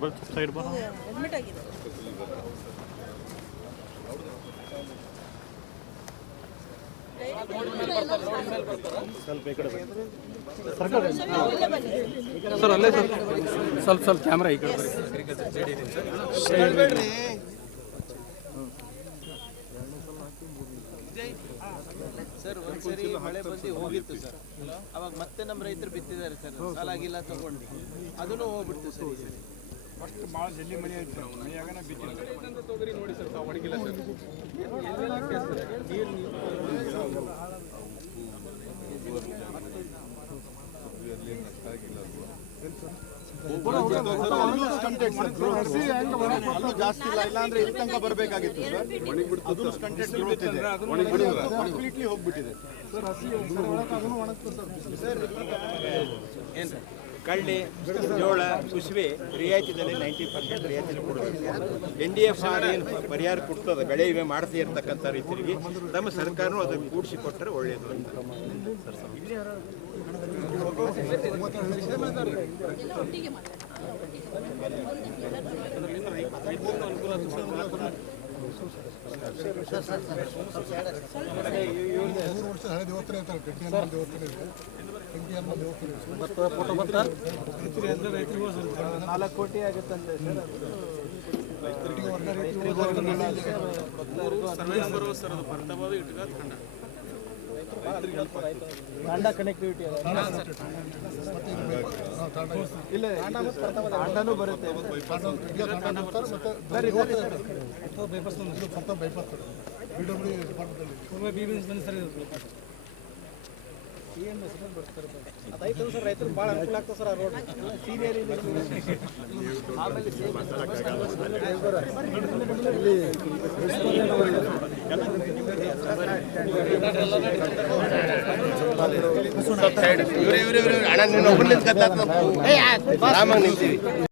Mobile side ಬರೋ admit ಆಗಿದೆ ಸ್ವಲ್ಪ ಈ ಕಡೆ ಸರ್ ಅಲ್ಲೇ ಸರ್. ಸ್ವಲ್ಪ ಸ್ವಲ್ಪ ಕ್ಯಾಮ್ರಾ ಈ ಕಡೆ ಬರ್ರಿ. ಸರ್ ಒಂದ್ಸರಿ ಮಳೆ ಬಂದು ಹೋಗಿತ್ತು ಸರ್ ಅವಾಗ ಮತ್ತೆ ನಮ್ಮ ರೈತರು ಬಿತ್ತಿದ್ದಾರೆ ಸರ್. ಸಾಲ ಆಗಿಲ್ಲ ತಗೊಂಡು. ಅದನ್ನು ಹೋಗ್ಬಿಡ್ತು ಸರ್ ಈ ಸರಿ ಅಲ್ಲೂ ಜಾಸ್ತಿ ಇಲ್ಲ ಇಲ್ಲ ಅಂದ್ರೆ ಇಲ್ಲಿ ತನಕ ಬರಬೇಕಾಗಿತ್ತು ಸರ್ ಅದು ಸ್ಟಂಟೆಡ್ ಗ್ರೋತ್ ಇದೆ ಕಂಪ್ಲೀಟ್ಲಿ ಹೋಗ್ಬಿಟ್ಟಿದೆ ಏನು ಕಳ್ಳಿ ಜೋಳ ಕುಸುಬೆ ರಿಯಾಯಿತಿದಲ್ಲಿ ನೈಂಟಿ ಪರ್ಸೆಂಟ್ ರಿಯಾಯಿತಿ ಕೊಡಬೇಕು ಎನ್ ಡಿ ಎಫ್ ಆರ್ ಏನು ಪರಿಹಾರ ಕೊಡ್ತದೆ ಬೆಳೆ ವಿಮೆ ಮಾಡದೇ ಇರ್ತಕ್ಕಂಥ ರೈತರಿಗೆ ನಮ್ಮ ಸರ್ಕಾರನೂ ಅದನ್ನು ಕೂಡಿಸಿ ಕೊಟ್ಟರೆ ಒಳ್ಳೆಯದು ಅಂತ ಒಟ್ಟಿಗೆ ಮಾತಾಡಿ ನಾಲ್ಕು ಕೋಟಿ ಆಗುತ್ತಂತೆ ಸರ್ ಕನೆಕ್ಟಿವಿಟಿ ಇಲ್ಲ ತಾಂಡನೂ ಬರುತ್ತೆ. ಸರ್ ಅದೈತೆ ಸರ್. ರೈತರು ಭಾಳ ಅನುಕೂಲ ಆಗ್ತದೆ ಸರ್ ಆ ರೋಡ್ ಸೀನಿಯರ್ ಆಮೇಲೆ ಇವ್ರೆ ಇವ್ರೆ ಇವ್ರೆ ಹಣ ನೀನು ಒಬ್ಬರು ನಿಂತ್ಕೊತ ಆರಾಮಾಗಿ ನಿಂತೀವಿ